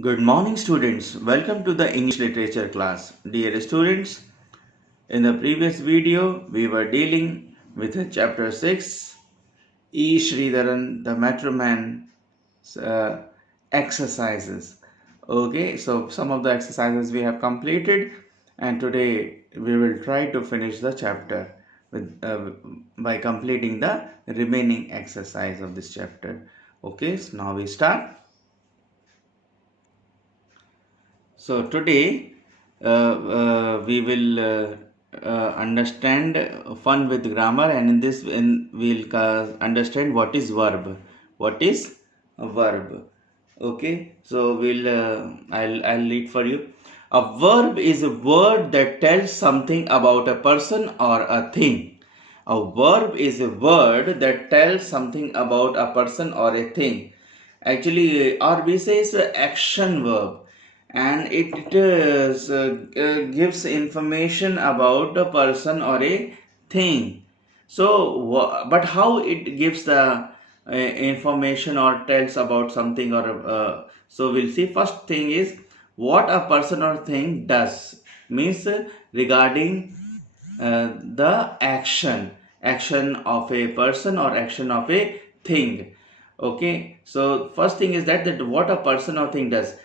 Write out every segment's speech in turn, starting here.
Good morning, students. Welcome to the English literature class. Dear students, in the previous video, we were dealing with chapter 6, E. Sridharan, the Metroman uh, exercises. Okay, so some of the exercises we have completed, and today we will try to finish the chapter by completing the remaining exercise of this chapter. Okay, so now we start. So today we will understand fun with grammar, and in this we'll understand what is verb. What is a verb? Okay, so I'll read for you. A verb is a word that tells something about a person or a thing. A verb is a word that tells something about a person or a thing. Actually, or we say it's an action verb, and it gives information about a person or a thing. So, but how it gives the information or tells about something or so we'll see. First thing is what a person or thing does, means regarding the action of a person or action of a thing. Okay, so first thing is that what a person or thing does.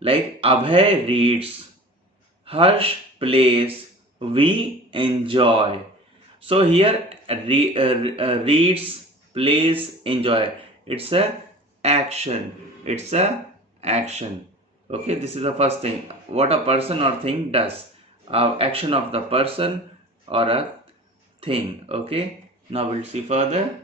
Like Abhay reads, Harsh plays, we enjoy. So here reads, plays, enjoy. It's a action. It's a action. Okay, this is the first thing. What a person or thing does. Action of the person or a thing. Okay. Now we'll see further.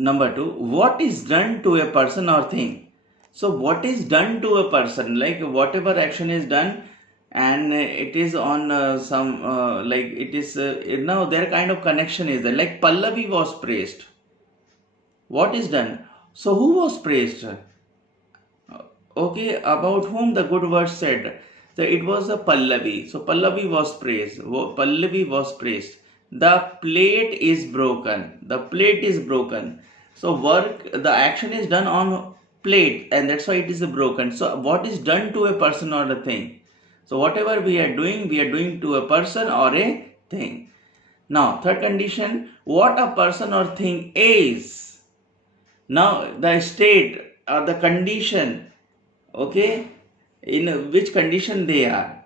Number two, what is done to a person or thing? So, what is done to a person? Like whatever action is done, and it is on like it is now their kind of connection is there. Like Pallavi was praised. What is done? So, who was praised? Okay, about whom the good word said. So it was a Pallavi. So Pallavi was praised. Pallavi was praised. The plate is broken. The plate is broken. So the action is done on plate, and that's why it is broken. So what is done to a person or a thing? So whatever we are doing to a person or a thing. Now, third condition, what a person or thing is. Now, the state or the condition, okay, in which condition they are.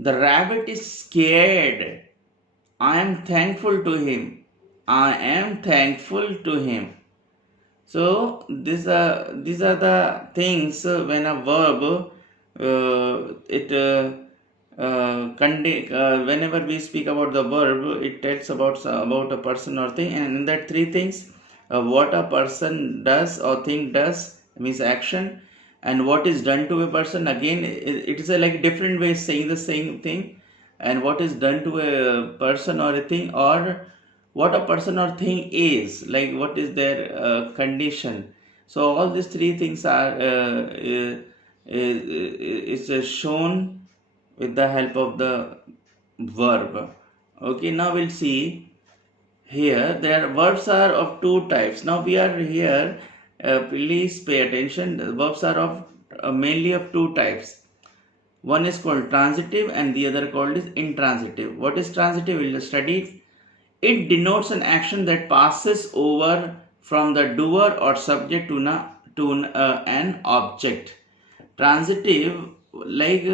The rabbit is scared. I am thankful to him. I am thankful to him. So these are the things when a verb it whenever we speak about the verb, it tells about a person or thing, and in that three things, what a person does or thing does means action, and what is done to a person, again it is a like different way saying the same thing, and what is done to a person or a thing, or what a person or thing is, like what is their condition. So all these three things are is shown with the help of the verb. Okay, now we'll see here their verbs are of two types. Now we are here, please pay attention. The verbs are of mainly of two types. One is called transitive and the other called is intransitive. What is transitive? We'll study. It denotes an action that passes over from the doer or subject to an object. Transitive, like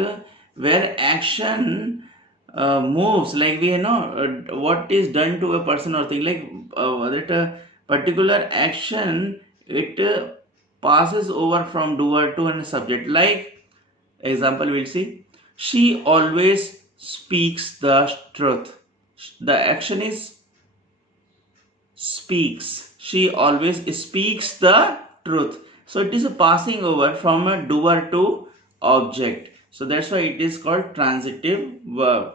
where action moves, like we know what is done to a person or thing, like that particular action, it passes over from doer to a subject. Like example, we'll see, she always speaks the truth. The action is speaks. She always speaks the truth. So it is a passing over from a doer to object. So that's why it is called transitive verb.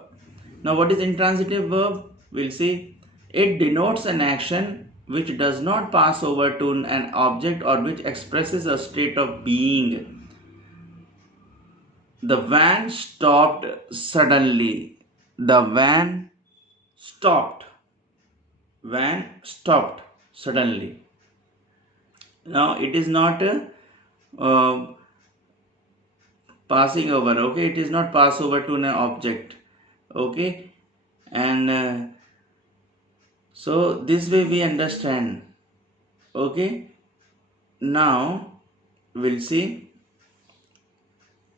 Now what is intransitive verb? We'll see. It denotes an action which does not pass over to an object or which expresses a state of being. The van stopped suddenly. The van stopped. Van stopped suddenly. Now it is not uh, passing over. Okay, it is not pass over to an object. Okay, and so this way we understand. Okay, now we'll see.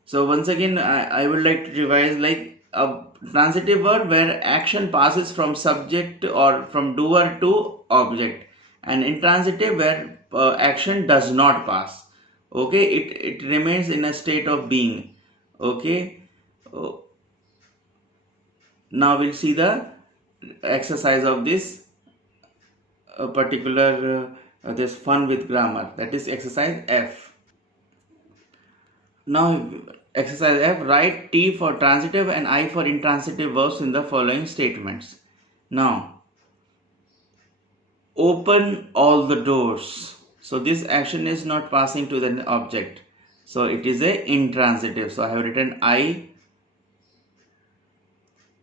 So once again, I would like to revise, like a transitive word where action passes from subject or from doer to object, and intransitive where action does not pass. Okay, it remains in a state of being. Okay, oh, now we'll see the exercise of this particular this fun with grammar, that is exercise F. Now, exercise F, write T for transitive and I for intransitive verbs in the following statements. Now, open all the doors. So, this action is not passing to the object. So, it is a intransitive. So, I have written I.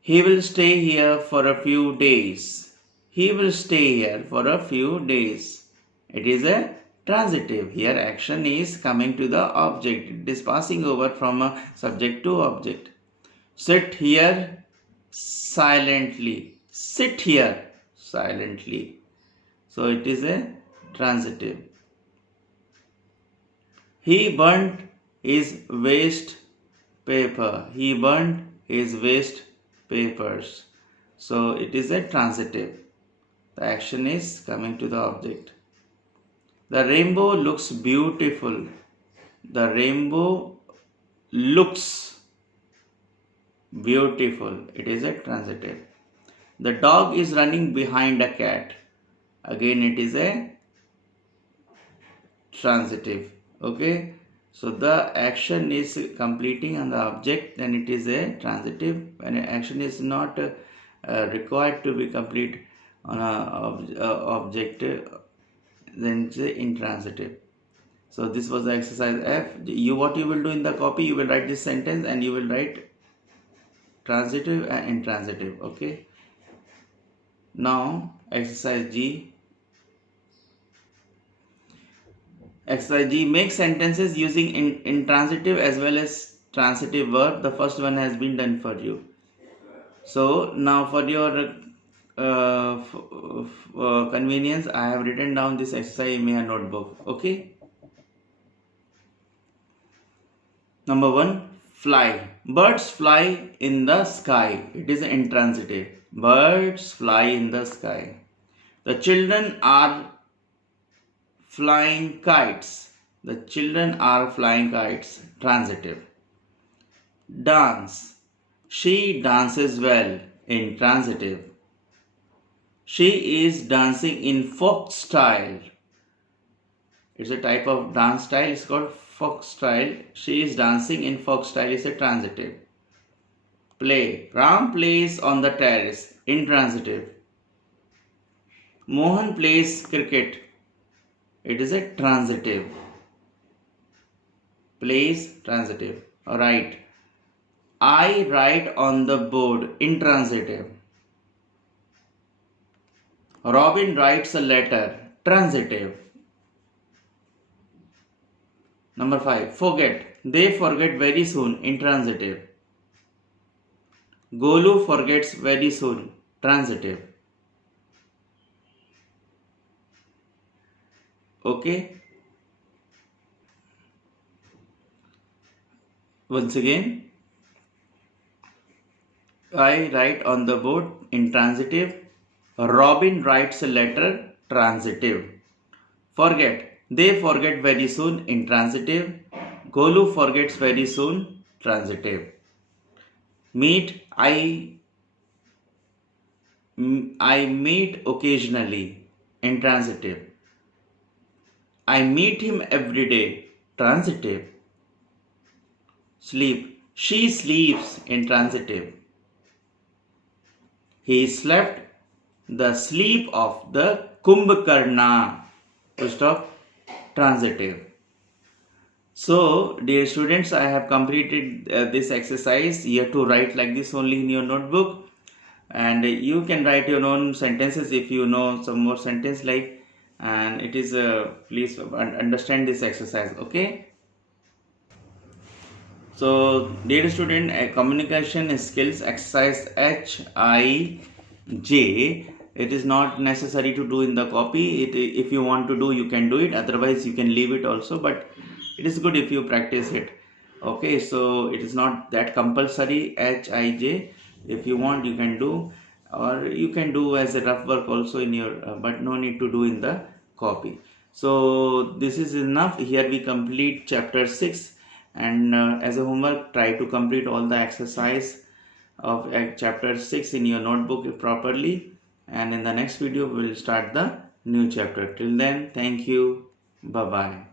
He will stay here for a few days. He will stay here for a few days. It is a transitive. Here action is coming to the object. It is passing over from a subject to object. Sit here silently. Sit here silently. So it is a transitive. He burnt his waste paper. He burnt his waste papers. So it is a transitive. The action is coming to the object. The rainbow looks beautiful. The rainbow looks beautiful. It is a transitive. The dog is running behind a cat. Again, it is a transitive. Okay. So the action is completing on the object, then it is a transitive. When an action is not required to be complete on a object, then it's intransitive. So this was the exercise F. What you will do in the copy, you will write this sentence and you will write transitive and intransitive. Okay. Now exercise G. Exercise G, make sentences using intransitive as well as transitive verb. The first one has been done for you. So now for your convenience, I have written down this exercise in my notebook. Okay. Number 1, fly. Birds fly in the sky. It is intransitive. Birds fly in the sky. The children are flying kites. The children are flying kites. Transitive. Dance. She dances well. Intransitive. She is dancing in folk style. It's a type of dance style. It's called folk style. She is dancing in folk style is a transitive. Play. Ram plays on the terrace. Intransitive. Mohan plays cricket. It is a transitive. Plays, transitive. Write. I write on the board. Intransitive. Robin writes a letter. Transitive. Number 5. Forget. They forget very soon. Intransitive. Golu forgets very soon. Transitive. Okay. Once again, I write on the board. Intransitive. Robin writes a letter. Transitive. Forget. They forget very soon. Intransitive. Golu forgets very soon. Transitive. Meet. I meet occasionally. Intransitive. I meet him every day. Transitive. Sleep. She sleeps. Intransitive. He slept the sleep of the Kumbhakarna. Full stop. Transitive. So, dear students, I have completed this exercise. You have to write like this only in your notebook, and you can write your own sentences if you know some more sentence, like and it is please understand this exercise. Okay. So, dear student, communication skills exercise HIJ. It is not necessary to do in the copy. If you want to do, you can do it. Otherwise, you can leave it also. But it is good if you practice it. Okay, so it is not that compulsory HIJ. If you want, you can do, or you can do as a rough work also in your. But no need to do in the copy. So this is enough. Here we complete chapter 6, and as a homework, try to complete all the exercise of chapter 6 in your notebook properly, and in the next video we will start the new chapter. Till then, thank you. Bye bye.